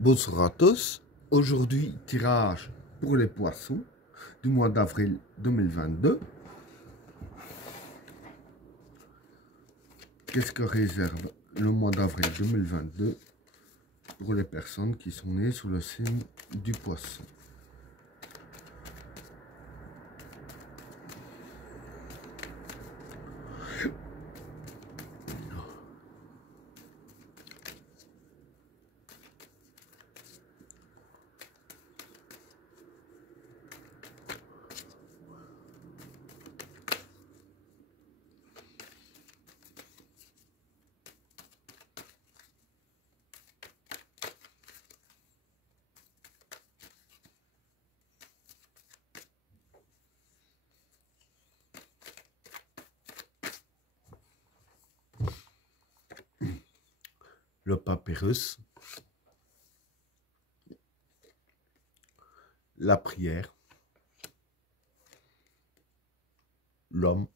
Bonsoir à tous. Aujourd'hui, tirage pour les poissons du mois d'avril 2022. Qu'est-ce que réserve le mois d'avril 2022 pour les personnes qui sont nées sous le signe du poisson? Le papyrus, la prière, l'homme,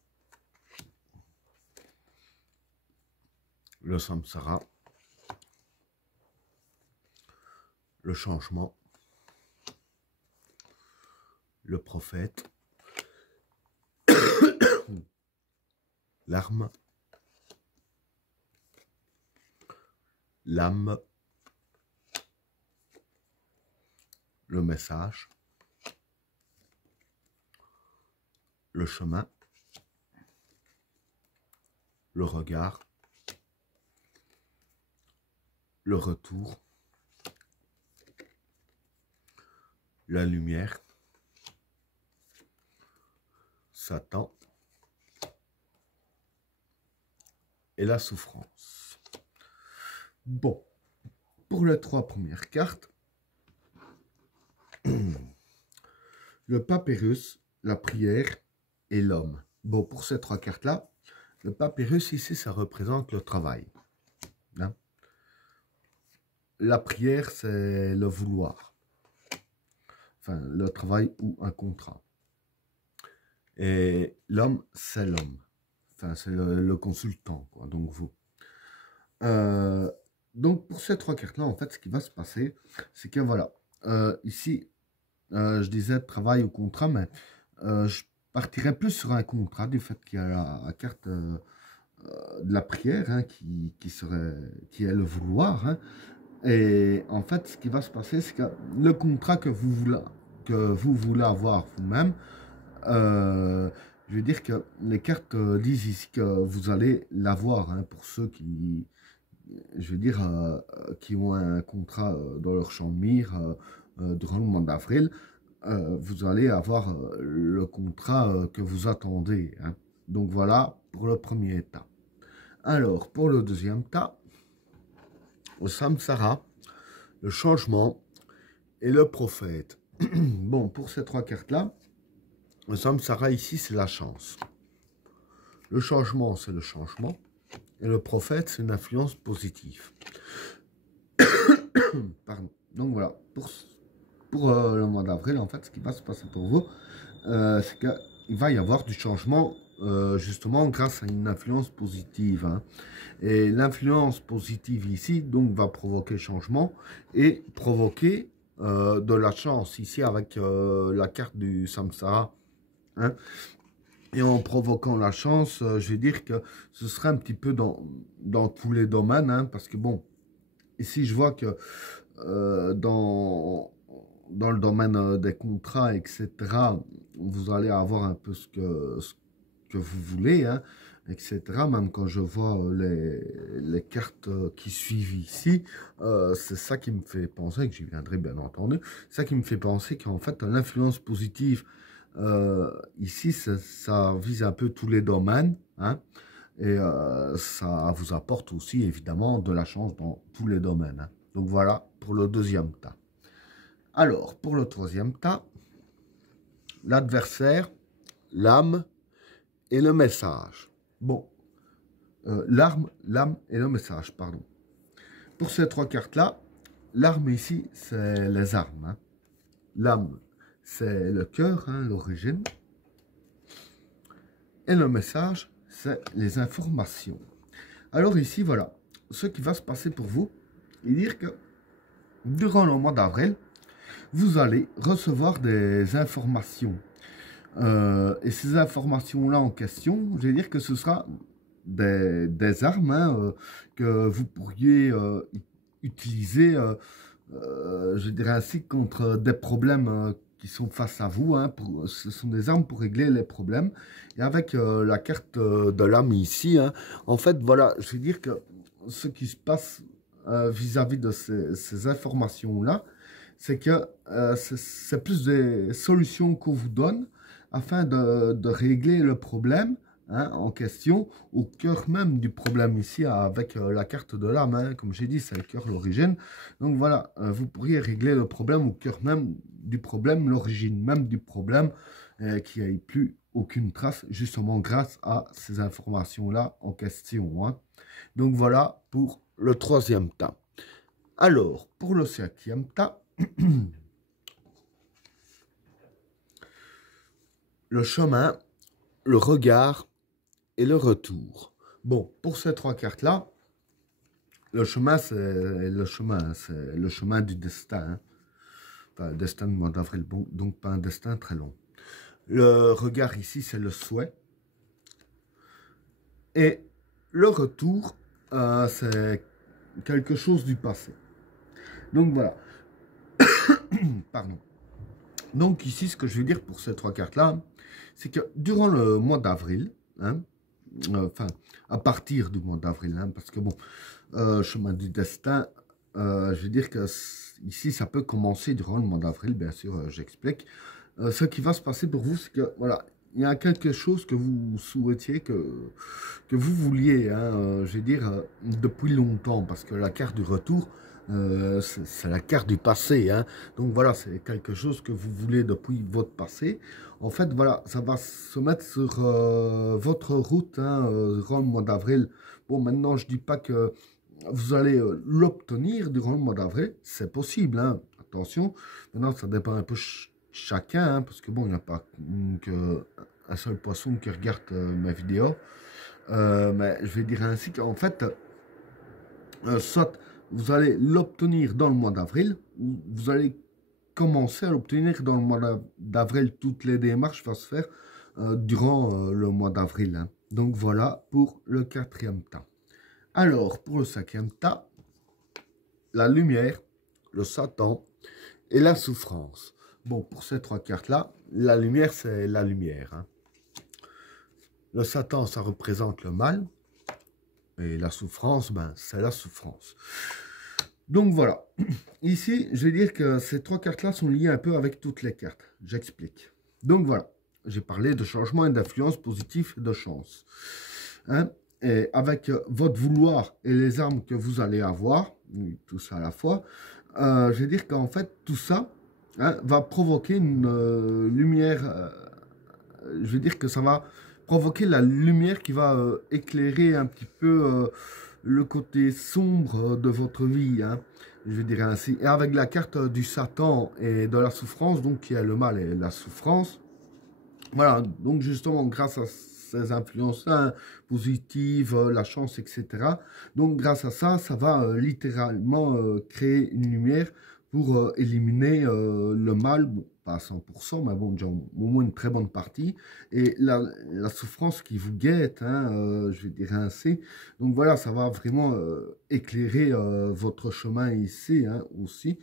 le samsara, le changement, le prophète, l'arme, l'âme, le message, le chemin, le regard, le retour, la lumière, Satan et la souffrance. Bon, pour les trois premières cartes, le papyrus, la prière et l'homme. Bon, pour ces trois cartes-là, le papyrus ici, ça représente le travail. Hein? La prière, c'est le vouloir. Enfin, le travail ou un contrat. Et l'homme, c'est l'homme. Enfin, c'est le consultant, quoi, donc vous. Donc, pour ces trois cartes-là, en fait, ce qui va se passer, c'est que, voilà, ici, je disais travail ou contrat, mais je partirais plus sur un contrat, du fait qu'il y a la carte de la prière, hein, qui est le vouloir, hein. Et en fait, ce qui va se passer, c'est que le contrat que vous voulez avoir vous-même, je veux dire que les cartes disent ici que vous allez l'avoir, hein, pour ceux qui, je veux dire, qui ont un contrat dans leur champ de mire durant le mois d'avril. Vous allez avoir le contrat que vous attendez, hein. Donc voilà pour le premier tas. Alors, pour le deuxième tas, le samsara, le changement et le prophète. Bon, pour ces trois cartes-là, le samsara ici, c'est la chance. Le changement, c'est le changement. Et le prophète, c'est une influence positive. Pardon. Donc voilà, pour le mois d'avril, en fait, ce qui va se passer pour vous, c'est qu'il va y avoir du changement, justement, grâce à une influence positive, hein. Et l'influence positive ici, donc, va provoquer changement et provoquer de la chance, ici, avec la carte du samsara, hein. Et en provoquant la chance, je vais dire que ce serait un petit peu dans tous les domaines, hein, parce que, bon, ici, je vois que dans le domaine des contrats, etc., vous allez avoir un peu ce que vous voulez, hein, etc. Même quand je vois les cartes qui suivent ici, c'est ça qui me fait penser, que j'y viendrai bien entendu, c'est ça qui me fait penser qu'en fait, l'influence positive, ici, ça vise un peu tous les domaines, hein, et ça vous apporte aussi, évidemment, de la chance dans tous les domaines, hein. Donc voilà pour le deuxième tas. Alors, pour le troisième tas, l'adversaire, l'âme et le message. Bon, l'âme et le message, pardon. Pour ces trois cartes-là, l'arme ici, c'est les armes, hein. L'âme, c'est le cœur, hein, l'origine. Et le message, c'est les informations. Alors ici, voilà, ce qui va se passer pour vous, et dire que durant le mois d'avril, vous allez recevoir des informations. Et ces informations-là en question, je vais dire que ce sera des armes hein, que vous pourriez utiliser, je dirais ainsi, contre des problèmes qui sont face à vous. Hein, ce sont des armes pour régler les problèmes. Et avec la carte de l'âme ici, hein, en fait, voilà, je veux dire que ce qui se passe vis-à-vis de ces informations-là, c'est que c'est plus des solutions qu'on vous donne afin de régler le problème hein, en question au cœur même du problème ici avec la carte de l'âme. Hein, comme j'ai dit, c'est le cœur, l'origine. Donc voilà, vous pourriez régler le problème au cœur même du problème, l'origine même du problème, qui n'ait plus aucune trace, justement grâce à ces informations-là en question. Hein. Donc voilà pour le troisième tas. Alors, pour le cinquième tas, le chemin, le regard et le retour. Bon, pour ces trois cartes-là, le chemin, c'est le chemin du destin. Hein. Enfin, le destin du mois d'avril, bon, donc pas un destin très long. Le regard ici, c'est le souhait. Et le retour, c'est quelque chose du passé. Donc voilà. Pardon. Donc ici, ce que je veux dire pour ces trois cartes-là, c'est que durant le mois d'avril, hein, enfin, à partir du mois d'avril, hein, parce que bon, chemin du destin, je veux dire que ici, ça peut commencer durant le mois d'avril, bien sûr, j'explique. Ce qui va se passer pour vous, c'est que, voilà, il y a quelque chose que vous souhaitiez, que vous vouliez, hein, je veux dire, depuis longtemps, parce que la carte du retour, c'est la carte du passé, hein. Donc voilà, c'est quelque chose que vous voulez depuis votre passé. En fait, voilà, ça va se mettre sur votre route hein, durant le mois d'avril. Bon, maintenant, je dis pas que vous allez l'obtenir durant le mois d'avril, c'est possible, hein. Attention, maintenant, ça dépend un peu chacun, hein, parce que bon, il n'y a pas qu'un seul poisson qui regarde mes vidéos. Mais je vais dire ainsi qu'en fait, soit vous allez l'obtenir dans le mois d'avril, ou vous allez commencer à l'obtenir dans le mois d'avril. Toutes les démarches vont se faire durant le mois d'avril. Hein. Donc voilà pour le quatrième tas. Alors, pour le cinquième tas, la lumière, le Satan et la souffrance. Bon, pour ces trois cartes-là, la lumière, c'est la lumière. Hein. Le Satan, ça représente le mal. Et la souffrance, ben, c'est la souffrance. Donc voilà. Ici, je vais dire que ces trois cartes-là sont liées un peu avec toutes les cartes. J'explique. Donc voilà. J'ai parlé de changement et d'influence positive et de chance. Hein? Et avec votre vouloir et les armes que vous allez avoir, tout ça à la fois, je vais dire qu'en fait, tout ça hein, va provoquer une lumière. Je veux dire que ça va provoquer la lumière qui va éclairer un petit peu le côté sombre de votre vie, hein, je dirais ainsi. Et avec la carte du Satan et de la souffrance, donc qui est le mal et la souffrance, voilà, donc justement grâce à ces influences hein, positives, la chance, etc. Donc grâce à ça, ça va littéralement créer une lumière pour éliminer le mal, bon, pas à 100%, mais bon, déjà au moins une très bonne partie, et la souffrance qui vous guette, hein, je vais dire ainsi. Donc voilà, ça va vraiment éclairer votre chemin ici, hein, aussi,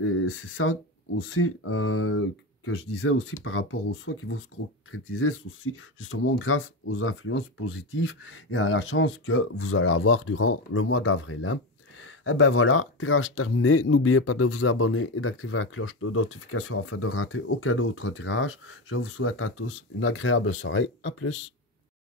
et c'est ça aussi que je disais aussi par rapport au soi qui vont se concrétiser aussi justement grâce aux influences positives et à la chance que vous allez avoir durant le mois d'avril. Hein. Et ben voilà, tirage terminé. N'oubliez pas de vous abonner et d'activer la cloche de notification afin de rater aucun autre tirage. Je vous souhaite à tous une agréable soirée. À plus.